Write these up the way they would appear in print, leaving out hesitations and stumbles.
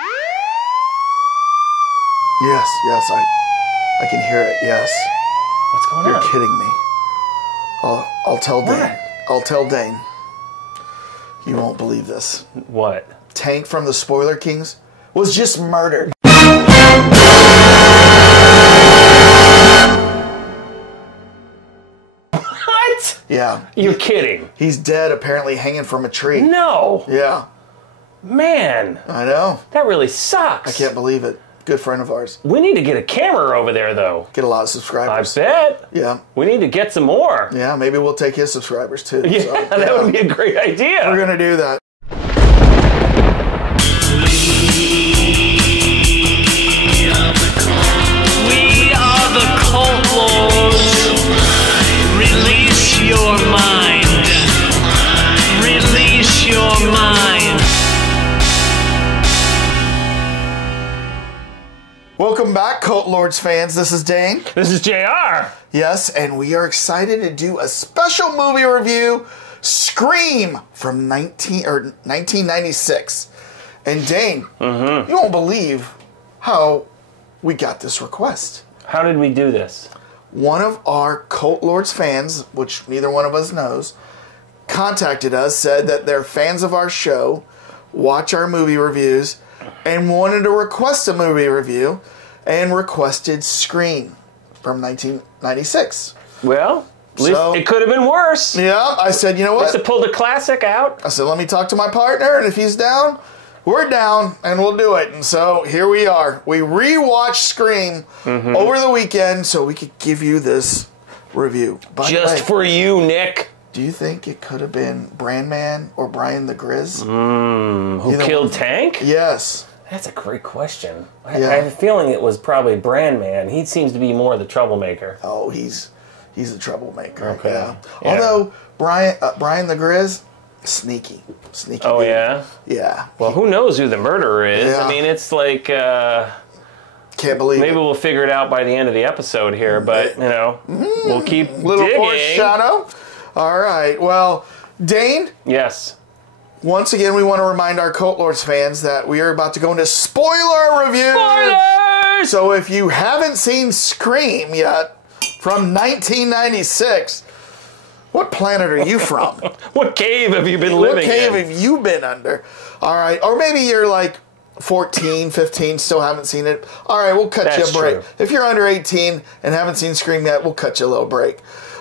Yes, I can hear it. Yes. What's going on? You're kidding me. I'll tell Dane. What? I'll tell Dane. You won't believe this. What? Tank from the Spoiler Kings was just murdered. What? Yeah. You're kidding. He's dead, apparently hanging from a tree. No. Yeah. Man. I know. That really sucks. I can't believe it. Good friend of ours. We need to get a camera over there, though. Get a lot of I subscribers. bet. Yeah. We need to get some more. Yeah, maybe we'll take his subscribers too. Yeah, So, that would be a great idea. We're going to do that. We are the Cult Lords. Release your mind. Release your mind. Welcome back, Cult Lords fans. This is Dane. This is JR. Yes, and we are excited to do a special movie review, Scream from 1996. And Dane, you won't believe how we got this request. How did we do this? One of our Cult Lords fans, which neither one of us knows, contacted us, said that they're fans of our show, watch our movie reviews, and wanted to request a movie review, and requested Scream from 1996. Well, at least it could have been worse. Yeah, I said, you know Just to what? pull the classic out. I said, let me talk to my partner, and if he's down, we're down, and we'll do it. And so here we are. We rewatched Scream over the weekend so we could give you this review. By the Just way, for you, Nick. do you think it could have been Brandman or Brian the Grizz? Who Either killed one. Tank? Yes. That's a great question. I Yeah. have a feeling it was probably Brandman. He seems to be more the troublemaker. Oh, he's a troublemaker. Okay. Yeah. Yeah. Although Brian the Grizz, sneaky. Oh, dude. yeah? Yeah. Well, who knows who the murderer is? Yeah. I mean, it's like, Can't believe maybe it. we'll figure it out by the end of the episode here, but, you know, we'll keep Little digging. foreshadow. All right. Well, Dane, Yes. once again, we want to remind our Cult Lords fans that we are about to go into spoiler review. Spoilers! So if you haven't seen Scream yet from 1996, what planet are you from? What cave have you been What living cave in? have you been under? All right. Or maybe you're like 14, 15, still haven't seen it. All right, we'll cut you That's a break. true. If you're under 18 and haven't seen Scream yet, we'll cut you a little break.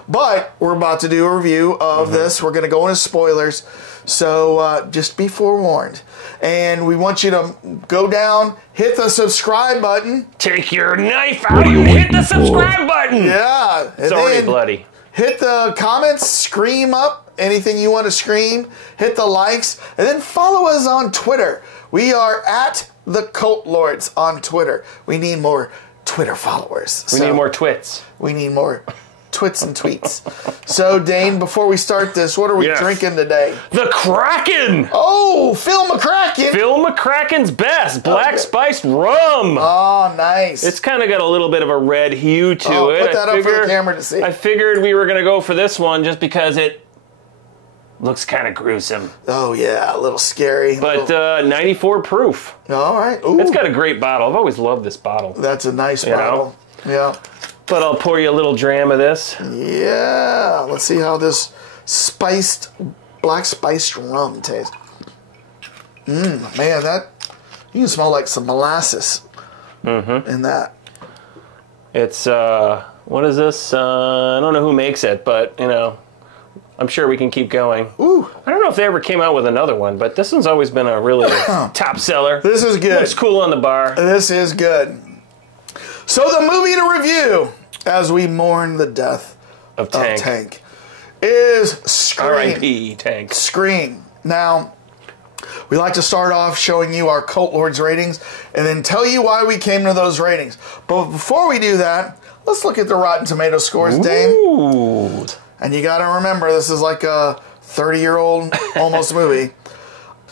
But we're about to do a review of this. We're going to go into spoilers. So just be forewarned. And we want you to go down, hit the subscribe button. Take your knife out and hit the subscribe button! Yeah. And It's already then bloody. hit the comments, scream up anything you want to scream, hit the likes, and then follow us on Twitter. We are at the Cult Lords on Twitter. We need more Twitter followers. We need more twits. We need more twits and tweets. So, Dane, before we start this, what are we Yes. drinking today? The Kraken! Oh, Phil McCracken. Phil McCracken's best. Black spiced rum. Oh, nice. It's kind of got a little bit of a red hue to Oh, it. put that up for the camera to see. I figured we were going to go for this one just because it looks kind of gruesome. Oh, yeah, a little scary. But 94 proof. all right. Ooh, It's got a great bottle. I've always loved this bottle. that's a nice know? bottle. Yeah. But I'll pour you a little dram of this. Yeah, let's see how this black spiced rum tastes. Man, that you can smell like some molasses in that. It's, what is this? I don't know who makes it, but, you know, I'm sure we can keep going. Ooh, I don't know if they ever came out with another one, but this one's always been a really top seller. this is good. Looks cool on the bar. This is good. So the movie to review, as we mourn the death Of of Tank. Tank, is Scream. R.I.P. Tank. Scream. Now, we like to start off showing you our Cult Lords ratings and then tell you why we came to those ratings. But before we do that, let's look at the Rotten Tomato scores, Dane. Ooh. And you got to remember, this is like a 30-year-old almost movie.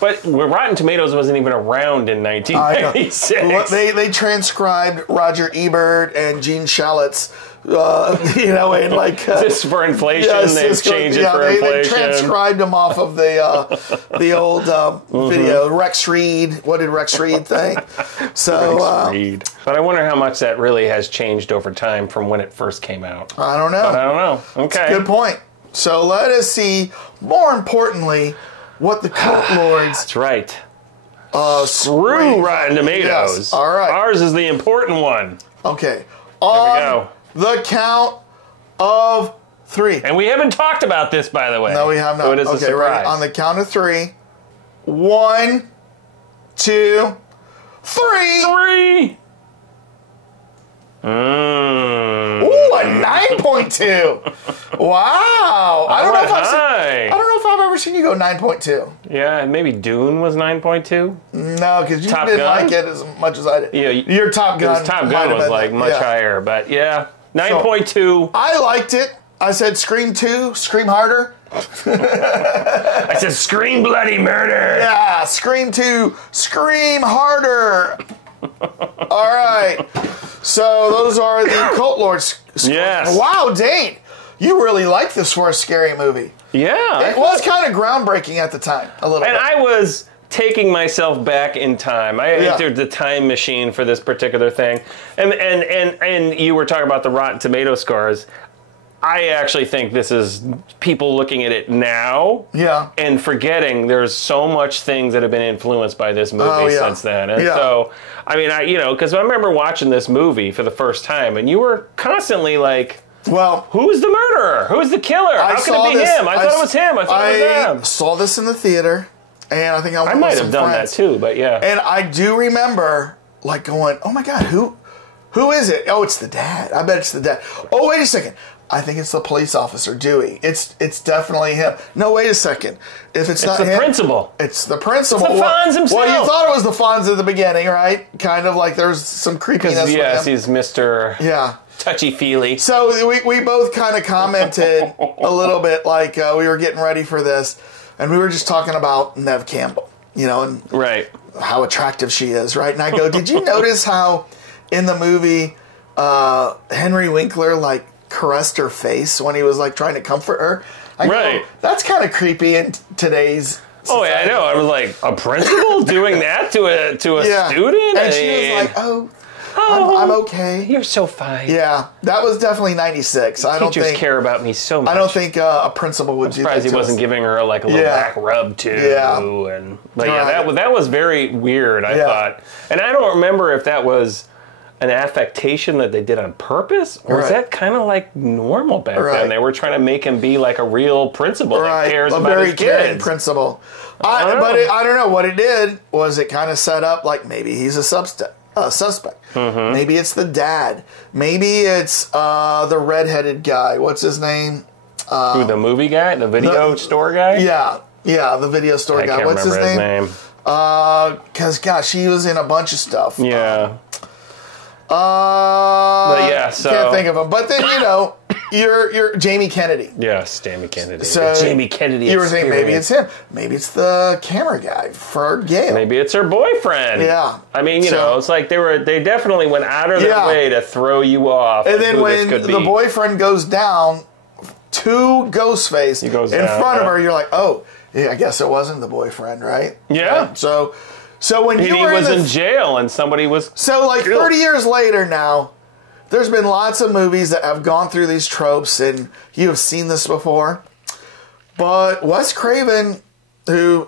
But Rotten Tomatoes wasn't even around in 1996. They transcribed Roger Ebert and Gene Shalit's, and like... Just for inflation, they've changed it for inflation. They transcribed them off of the old video. Rex Reed, what did Rex Reed think? So, Rex Reed. But I wonder how much that really has changed over time from when it first came out. I don't know. But I don't know. Okay. Good point. So let us see, more importantly, what the Cult Lords... That's right. Screw Rotten Tomatoes. Yes. All right. Ours is the important one. Okay. There we go. The count of 3. And we haven't talked about this, by the way. No, we have not. So it is a surprise. Right. On the count of 3. 1, 2, 3. 3. Mmm. Ooh, a 9.2. Wow. I don't know if I've ever seen you go 9.2. Yeah, maybe Dune was 9.2. No, because you Top didn't Gun? like it as much as I did. Yeah, your Top Gun. Top Gun was like much higher, but yeah, 9.2. So, I liked it. I said Scream 2, Scream harder. I said Scream bloody murder. Yeah, Scream 2, Scream harder. All right. So those are the Cult Lords. Yes. Wow, Dane, you really like this for a scary movie. Yeah. It was kind of groundbreaking at the time, a little bit. And I was taking myself back in time. I entered the time machine for this particular thing. And you were talking about the Rotten Tomato scores. I actually think this is people looking at it now and forgetting there's so much things that have been influenced by this movie since then. And so, I mean, because I remember watching this movie for the first time and you were constantly like, well, who's the murderer? Who's the killer? How can it be him? I thought it was him. I thought it was him. I saw this in the theater and I think I might have done that too, but yeah. And I do remember like going, oh my God, who is it? Oh, it's the dad. I bet it's the dad. Oh, wait a second. I think it's the police officer, Dewey. It's definitely him. No, wait a second. If it's not him... It's the principal. It's the principal. It's the Fonz himself. Well, you thought it was the Fonz at the beginning, right? Kind of like there's some creepiness with him. He's Mr. Touchy-feely. So we both kind of commented a little bit like we were getting ready for this, and we were just talking about Neve Campbell, and how attractive she is, right? And I go, did you notice how in the movie Henry Winkler, like, caressed her face when he was like trying to comfort her? I go, that's kind of creepy in today's society. Oh yeah, I know. I was like, a principal doing that to a student, and she was like, I'm okay. You're so fine. Yeah, that was definitely 96. I don't think care about me so much. I don't think a principal would do that. Surprised he wasn't giving her like a little back rub too. Yeah, but that was very weird. I thought, and I don't remember if that was an affectation that they did on purpose, or is that kind of like normal back then? They were trying to make him be like a real principal that cares about his kids. A very caring principal. I don't know. What it did was it kind of set up like maybe he's a suspect. Mm-hmm. Maybe it's the dad. Maybe it's the redheaded guy. What's his name? Who, the movie guy? The video store guy? Yeah, the video store guy. What's his name? Because, gosh, he was in a bunch of stuff. Yeah. Can't think of him. But then, you're Jamie Kennedy. Yes, Jamie Kennedy. So Jamie Kennedy. You were saying maybe it's him. Maybe it's the camera guy for Gail. Maybe it's her boyfriend. Yeah. I mean, it's like they definitely went out of their way to throw you off. And then when the boyfriend goes down to Ghostface in front of her, you're like, oh, yeah, I guess it wasn't the boyfriend, right? Yeah. So when he was in jail and somebody was... So like 30 years later now, there's been lots of movies that have gone through these tropes, and you have seen this before. But Wes Craven, who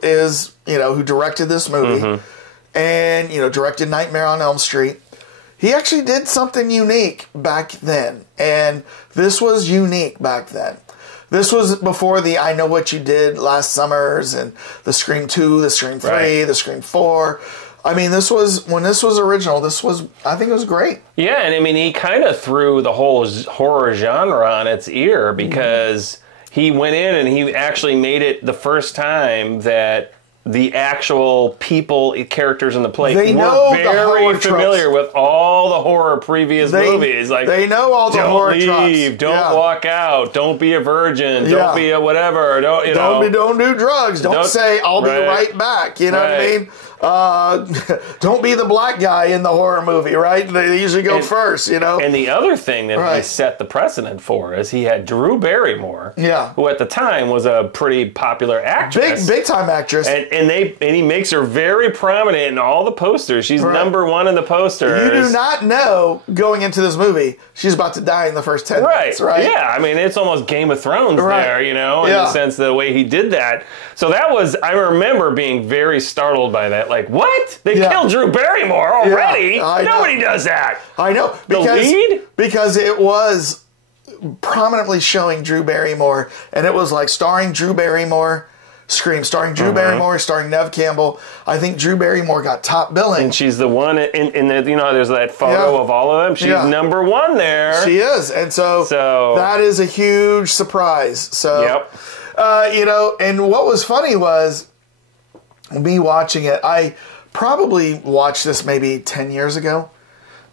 directed this movie, and, directed Nightmare on Elm Street, he actually did something unique back then. And this was unique back then. This was before the I Know What You Did Last Summers and the Scream 2, the Scream 3, the Scream 4. I mean, when this was original, I think it was great. Yeah, and I mean, he kind of threw the whole horror genre on its ear because he went in and he actually made it the first time that the actual people, characters in the play They know were the horror very familiar with all the horror previous movies. Like, they know all the horror tropes. Don't leave, don't walk out, don't be a virgin, don't be a whatever, don't do drugs, don't say I'll be right back. You know what I mean? Don't be the black guy in the horror movie, right? They usually go first, you know? And the other thing that he set the precedent for is he had Drew Barrymore, who at the time was a pretty popular actress. Big time actress. And he makes her very prominent in all the posters. She's number one in the posters. You do not know, going into this movie, she's about to die in the first 10 minutes, right? Yeah, I mean, it's almost Game of Thrones there, you know, in the sense of the way he did that. So that was, I remember being very startled by that. Like, what? They killed Drew Barrymore already? Nobody does that. I know. The lead? Because it was prominently showing Drew Barrymore, and it was like starring Drew Barrymore, Scream, starring Drew Barrymore, starring Neve Campbell. I think Drew Barrymore got top billing. And she's the one in the, you know, there's that photo of all of them. She's number one there. She is. And so that is a huge surprise. So, you know, and what was funny was me watching it. I probably watched this maybe 10 years ago,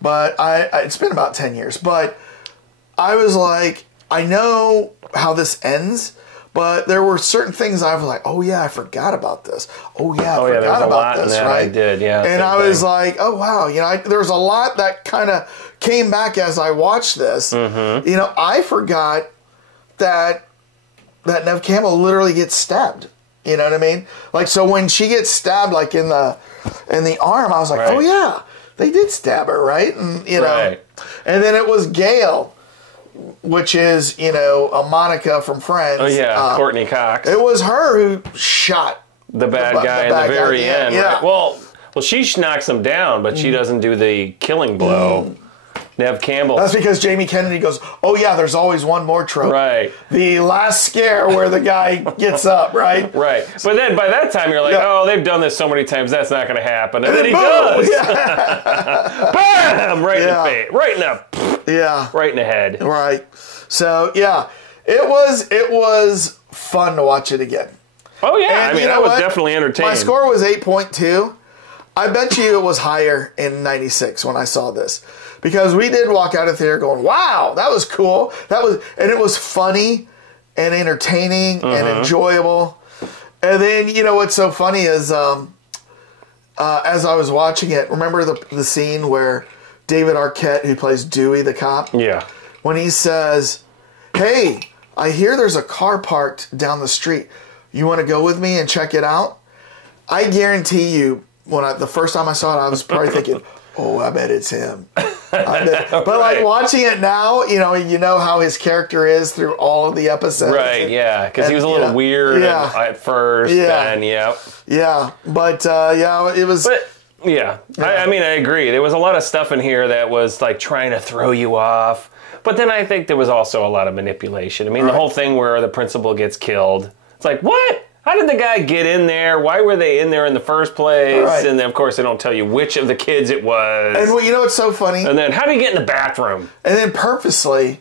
but it's been about 10 years. But I was like, I know how this ends, but there were certain things I was like, oh yeah, I forgot about this. Oh yeah, I forgot about this, right? I did, yeah. And I was like, oh wow, you know, there's a lot that kind of came back as I watched this. You know, I forgot that Neve Campbell literally gets stabbed. You know what I mean? Like, so when she gets stabbed, like in the arm, I was like, oh yeah, they did stab her, right? And you know, and then it was Gail, which is, you know, a Monica from Friends. Oh yeah, Courtney Cox. It was her who shot the bad guy in the very end. Yeah. Right? Well, she knocks him down, but she doesn't do the killing blow. Neve Campbell. That's because Jamie Kennedy goes, oh yeah, there's always one more trope. Right. The last scare where the guy gets up, right? Right. But then by that time you're like, oh, they've done this so many times, that's not going to happen. And then he does. Bam! Right in the face. Right in the right in the head. Right. So yeah, it was fun to watch it again. Oh yeah, and I mean, I was definitely entertained. My score was 8.2. I bet you it was higher in 96 when I saw this. Because we did walk out of theater going, wow, that was cool. And it was funny and entertaining and enjoyable. And then, you know, what's so funny is, as I was watching it, remember the scene where David Arquette, who plays Dewey the cop? Yeah. When he says, hey, I hear there's a car parked down the street. You want to go with me and check it out? I guarantee you, the first time I saw it, I was probably thinking, oh, I bet it's him. But like watching it now, you know how his character is through all of the episodes. Right, yeah, because he was a little weird at first. And but it was. But, I mean, I agree. There was a lot of stuff in here that was like trying to throw you off. But then I think there was also a lot of manipulation. I mean, the whole thing where the principal gets killed. It's like, what? How did the guy get in there? Why were they in there in the first place? Right. And then, of course, they don't tell you which of the kids it was. And well, you know what's so funny? And then, how did he get in the bathroom? And then purposely,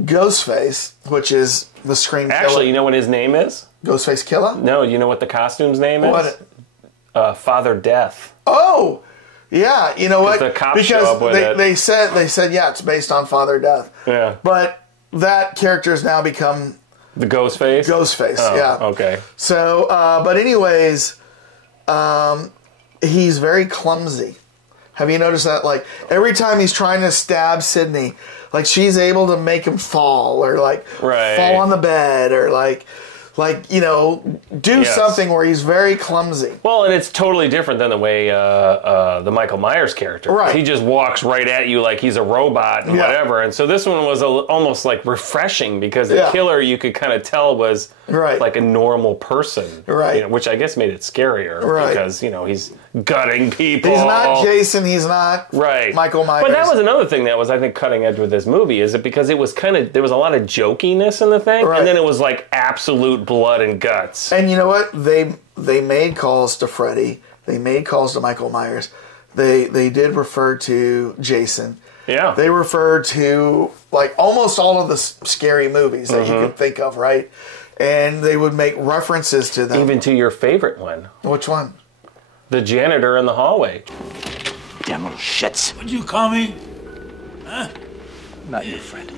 Ghostface, which is the Scream killer. Actually, you know what his name is? Ghostface Killer? No, you know what the costume's name is? What? Father Death. Oh! Yeah, you know what? The cops show up with it. They said, yeah, it's based on Father Death. Yeah. But that character has now become... The Ghostface? Ghostface, yeah. Okay. So, but anyways, he's very clumsy. Have you noticed that? Like, every time he's trying to stab Sydney, like, she's able to make him fall, or, like, fall on the bed, or, like, you know, do something where he's very clumsy. Well, and it's totally different than the way the Michael Myers character. Right. He just walks right at you like he's a robot and whatever. And so this one was almost like refreshing because the killer, you could kind of tell, was like a normal person. Right. You know, which I guess made it scarier because, you know, he's gutting people. He's not Jason. He's not Michael Myers. But that was another thing that was, I think, cutting edge with this movie, is it because it was kind of, there was a lot of jokiness in the thing. And then it was like absolute blood and guts. And you know what? They made calls to Freddy. They made calls to Michael Myers. They did refer to Jason. Yeah. They referred to like almost all of the scary movies that you can think of, right? and they would make references to them. Even to your favorite one. Which one? The janitor in the hallway. Damn little shits. What'd you call me? Not your friend.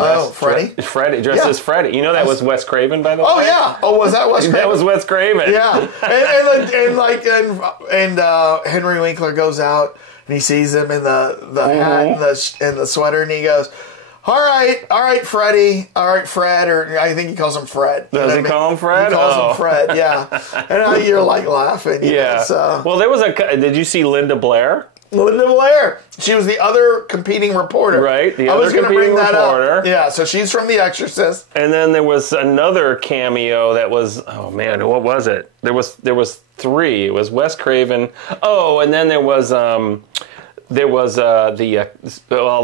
Oh, Freddy? Freddy, dressed as Freddy. You know that was Wes Craven, by the way? Oh, yeah. Oh, was that Wes Craven? That was Wes Craven. Yeah. And Henry Winkler goes out, and he sees him in the hat and the sweater, and he goes, all right, Freddy. All right, Fred. Or I think he calls him Fred. Does he call him Fred? He calls him Fred, yeah. And you're like laughing. Yeah. So. Well, there was did you see Linda Blair? Linda Blair. She was the other competing reporter. Right, I was going to bring that reporter. up. Yeah, so she's from The Exorcist. And then there was another cameo that was, oh man, what was it? There was three. It was Wes Craven. Oh, and then there was well,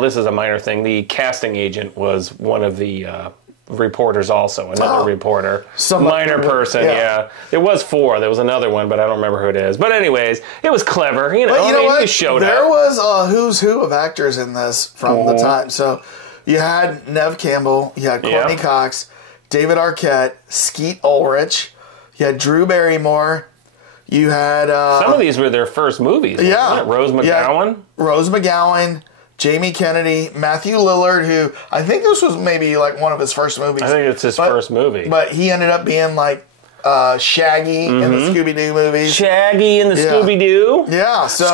this is a minor thing. The casting agent was one of the reporters also, another reporter. Minor person, yeah. It was four. There was another one, but I don't remember who it is. But anyways, it was clever. You know, but you know what? He showed there up. was a who's who of actors in this from the time. So you had Neve Campbell, you had Courtney Cox, David Arquette, Skeet Ulrich, you had Drew Barrymore, you had... some of these were their first movies. Yeah. Rose McGowan. Rose McGowan, Jamie Kennedy, Matthew Lillard, who I think this was maybe like one of his first movies. I think it's his first movie. But he ended up being like Shaggy in the Scooby-Doo movies. Shaggy in the Scooby-Doo? Yeah, so...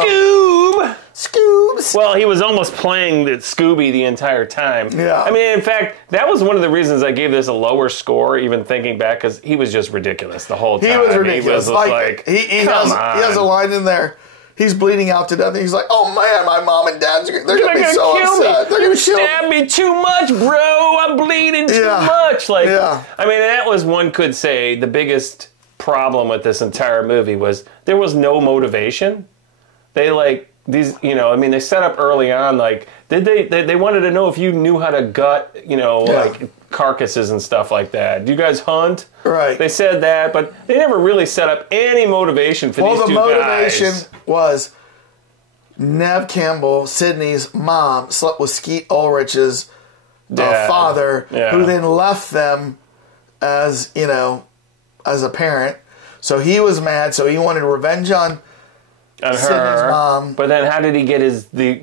Scoobs! Well, he was almost playing the Scooby the entire time. Yeah. I mean, in fact, that was one of the reasons I gave this a lower score, even thinking back, because he was just ridiculous the whole time. He was ridiculous. He was he has a line in there. He's bleeding out to death, and he's like, "Oh man, my mom and dad's they're gonna be so upset. They're gonna stab me too much, bro. I'm bleeding too much." I mean, that was, one could say, the biggest problem with this entire movie was there was no motivation. They they set up early on, like, they wanted to know if you knew how to gut, like carcasses and stuff like that. Do you guys hunt? Right. They said that, but they never really set up any motivation for these two guys. Well, the motivation was Neve Campbell, Sydney's mom, slept with Skeet Ulrich's father, who then left them as a parent. So he was mad, so he wanted revenge on Sydney's mom. But then how did he get the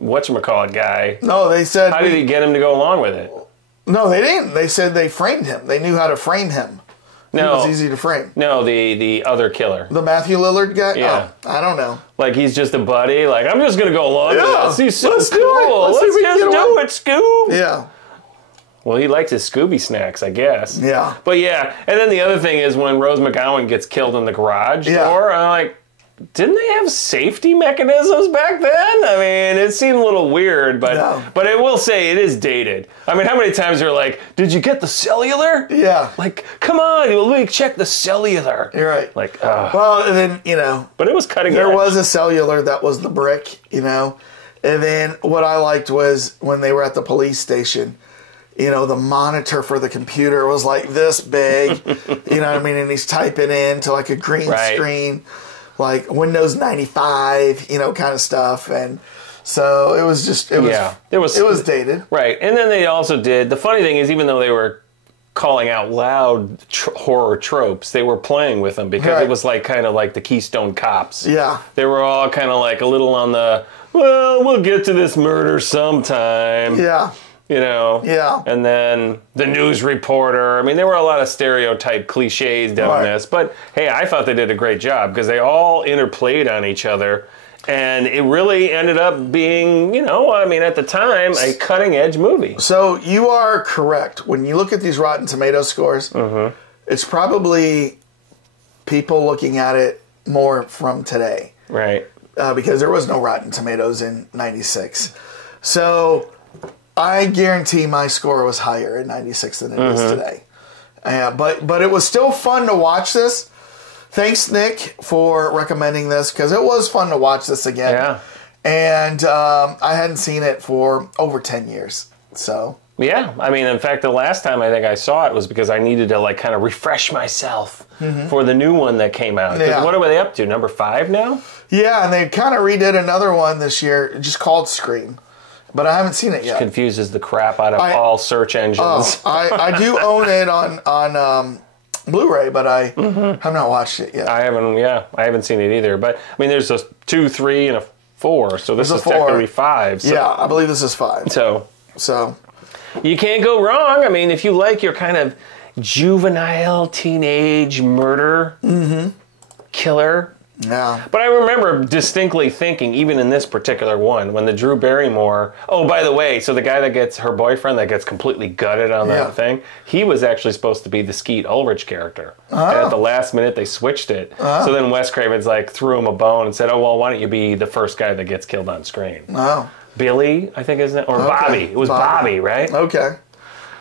whatchamacallit guy? No, they said... How did he get him to go along with it? No, they didn't. They said they framed him. They knew how to frame him. No, it was easy to frame. No, the other killer. The Matthew Lillard guy? Yeah. Oh, I don't know. Like, he's just a buddy. Like, I'm just going to go along with this. He's so Let's cool. Let's just do it, Scoob. Yeah. Well, he liked his Scooby snacks, I guess. Yeah. But yeah, and then the other thing is when Rose McGowan gets killed in the garage door, I'm like, didn't they have safety mechanisms back then? I mean, it seemed a little weird, but I will say it is dated. I mean, how many times you're like, did you get the cellular? Yeah. Like, come on, let me check the cellular. You're right. Like, well, and then, But it was cutting There edge. was a cellular that was the brick, And then what I liked was when they were at the police station, the monitor for the computer was like this big, you know what I mean? And he's typing into like a green screen, like Windows 95, kind of stuff. And so it was just, it was dated. Right. And then they also did, the funny thing is, even though they were calling out loud horror tropes, they were playing with them because it was like kind of like the Keystone Cops. Yeah. They were all kind of like a little on the, well, we'll get to this murder sometime. Yeah. Yeah. And then the news reporter. I mean, there were a lot of stereotype cliches down this. But, hey, I thought they did a great job because they all interplayed on each other. And it really ended up being, at the time, a cutting-edge movie. So you are correct. When you look at these Rotten Tomato scores, it's probably people looking at it more from today. Right. Because there was no Rotten Tomatoes in 96. So I guarantee my score was higher in 96 than it is today. But it was still fun to watch this. Thanks, Nick, for recommending this, because it was fun to watch this again. Yeah. And I hadn't seen it for over 10 years. So. Yeah. I mean, in fact, the last time I think I saw it was because I needed to, kind of refresh myself for the new one that came out. Yeah. What are they up to? Number 5 now? Yeah, and they kind of redid another one this year, just called Scream. but I haven't seen it yet. Confuses the crap out of all search engines. I do own it on Blu-ray, but I have not watched it yet. I haven't seen it either. But I mean, there's a 2, 3, and a 4, so this is technically 5. So. Yeah, I believe this is 5. So you can't go wrong. I mean, if you like your kind of juvenile teenage murder killer. Yeah. But I remember distinctly thinking, even in this particular one, when the Drew Barrymore... Oh, by the way, so the guy that gets her boyfriend that gets completely gutted on that thing, he was actually supposed to be the Skeet Ulrich character. And at the last minute, they switched it. So then Wes Craven's like threw him a bone and said, oh, well, why don't you be the first guy that gets killed on screen? Oh. Billy, I think, isn't it? Or Bobby. It was Bobby, right? Okay.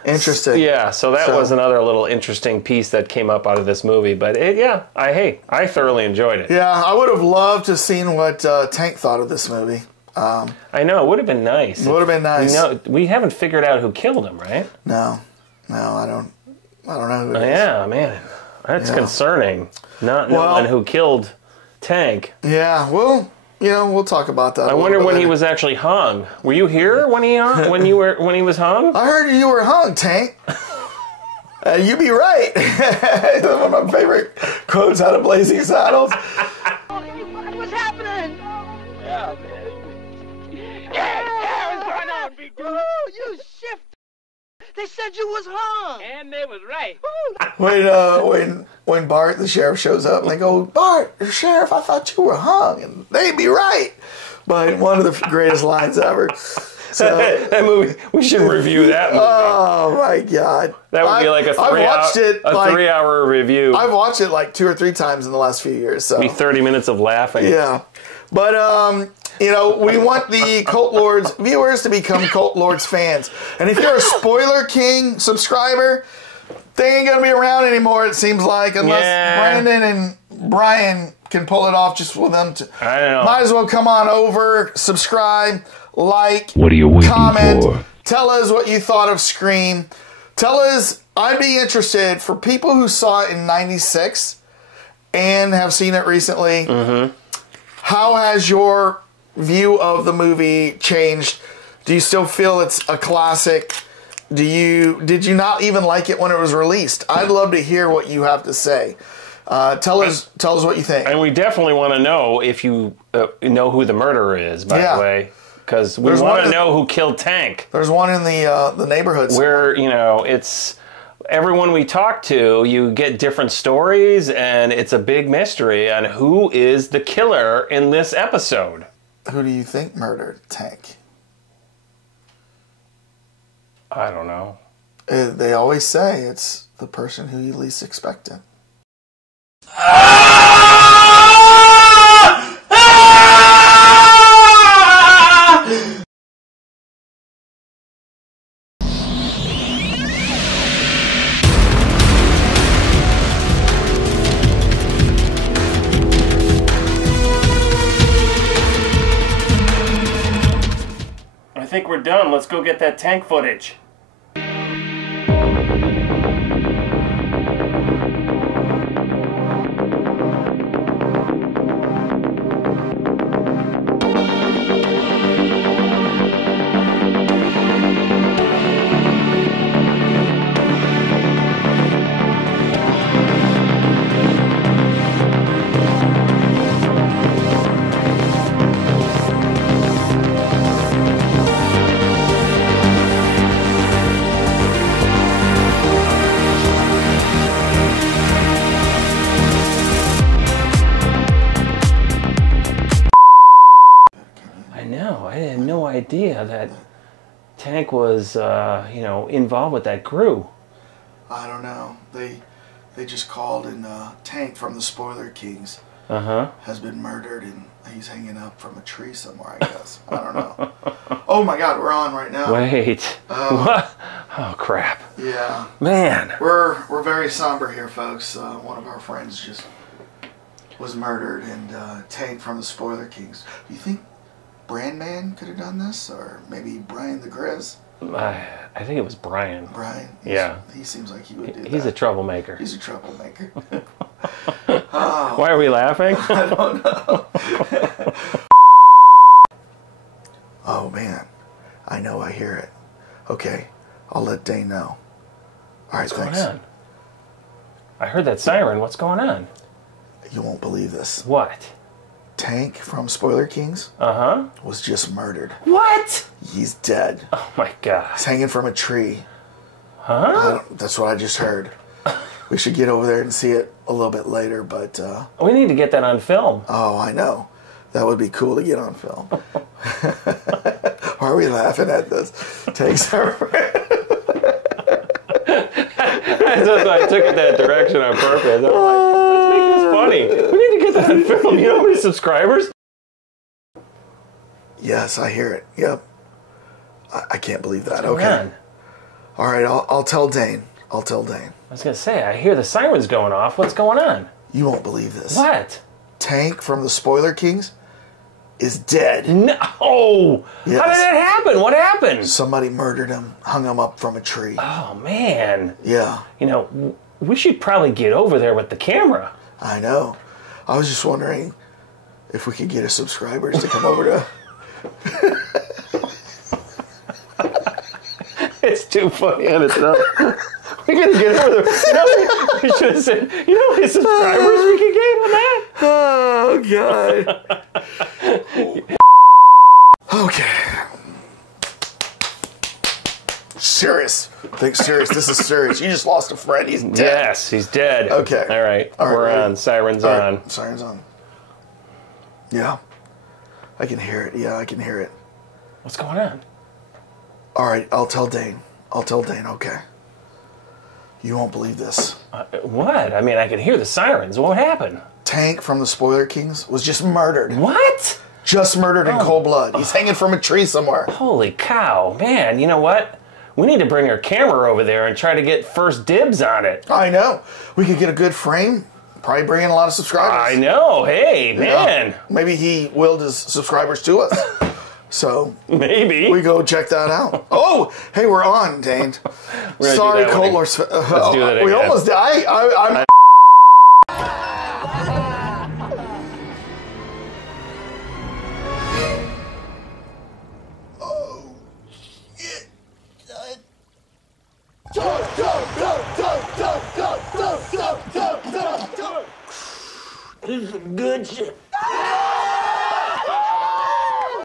Interesting. Yeah, so that was another little interesting piece that came up out of this movie. But I thoroughly enjoyed it. Yeah, I would have loved to have seen what Tank thought of this movie. I know, it would have been nice. It would have been nice. We haven't figured out who killed him, right? No, I don't know who it is. Yeah, man, that's concerning. Not knowing who killed Tank. Yeah, well, we'll talk about that. I wonder when he was actually hung. Were you here when he when he was hung? I heard you were hung, Tank. You be right. One of my favorite quotes out of Blazing Saddles. What's happening? Yeah, man. Yeah, what's going on, big dude? Oh, you shift. They said you was hung. And they was right. When Bart, the sheriff, shows up, and they go, Bart, the sheriff, I thought you were hung. And they'd be right. But one of the greatest lines ever. So, that movie, we should review that movie. Oh, my God. That would be like a 3-hour review. I've watched it like 2 or 3 times in the last few years. So. It'd be 30 minutes of laughing. Yeah. But, we want the Cult Lords viewers to become Cult Lords fans. And if you're a Spoiler King subscriber, they ain't going to be around anymore, it seems like, unless Brandon and Brian can pull it off just for them to. I don't know. Might as well come on over, subscribe, like, what are you waiting comment, for? Tell us what you thought of Scream. Tell us, I'd be interested, for people who saw it in '96 and have seen it recently, how has your view of the movie changed? Do you still feel it's a classic? Did you not even like it when it was released? I'd love to hear what you have to say. Tell us what you think. And we definitely want to know if you know who the murderer is, by the way, because we want to know who killed Tank. There's one in the neighborhood where it's everyone we talk to, you get different stories, and it's a big mystery on who is the killer in this episode. Who do you think murdered Tank? I don't know. They always say it's the person who you least expect it. I think we're done. Let's go get that Tank footage. Idea that Tank was, involved with that crew. I don't know. They just called and Tank from the Spoiler Kings has been murdered and he's hanging up from a tree somewhere, I guess. I don't know. Oh my God, we're on right now. Wait. What? Oh crap. Yeah. Man. We're very somber here, folks. One of our friends just was murdered, and Tank from the Spoiler Kings. Do you think Brandman could have done this, or maybe Brian the Grizz? I think it was Brian. Brian? Yeah. He seems like he would do that. He's a troublemaker. He's a troublemaker. Why are we laughing? I don't know. Oh, man. Dane know. All right, What's thanks. going on? I heard that siren. What's going on? You won't believe this. What? Tank from Spoiler Kings was just murdered. What? He's dead. Oh my God. He's hanging from a tree. Huh? That's what I just heard. We should get over there and see it a little bit later, but... We need to get that on film. Oh, I know. That would be cool to get on film. Why are we laughing at this? Takes our... That's why I took it that direction on purpose. I'm like, let's make this funny. We need to get that on film. You know how many subscribers? Yes, I hear it. Yep. I can't believe that. What's going on? All right, I'll tell Dane. I'll tell Dane. I was going to say, I hear the sirens going off. What's going on? You won't believe this. What? Tank from the Spoiler Kings is dead. No! Yes. How did that happen? What happened? Somebody murdered him, hung him up from a tree. Oh, man. Yeah. You know, we should probably get over there with the camera. I know. I was just wondering if we could get his subscribers to come over to... It's too funny on its own. We can get over there. You know, we should have said, you know how many subscribers we could get on that? Oh, God. Okay. Serious. Think serious. This is serious. You just lost a friend. He's dead. Yes, he's dead. Okay. All right. We're ready? on. Sirens All on. right. Sirens on. Yeah. I can hear it. Yeah, I can hear it. What's going on? All right. I'll tell Dane. Okay. You won't believe this. What? I mean, I can hear the sirens. What happened? Tank from the Spoiler Kings was just murdered. What? Just murdered in cold blood. He's hanging from a tree somewhere. Holy cow. Man, you know what? We need to bring our camera over there and try to get first dibs on it. I know. We could get a good frame. Probably bring in a lot of subscribers. I know. Hey, man. Maybe he willed his subscribers to us. So maybe we go check that out. Oh, hey, we're on, Dane. Sorry, Colt Lords. Let's do that again. We almost did. I'm. Oh shit! This is good shit.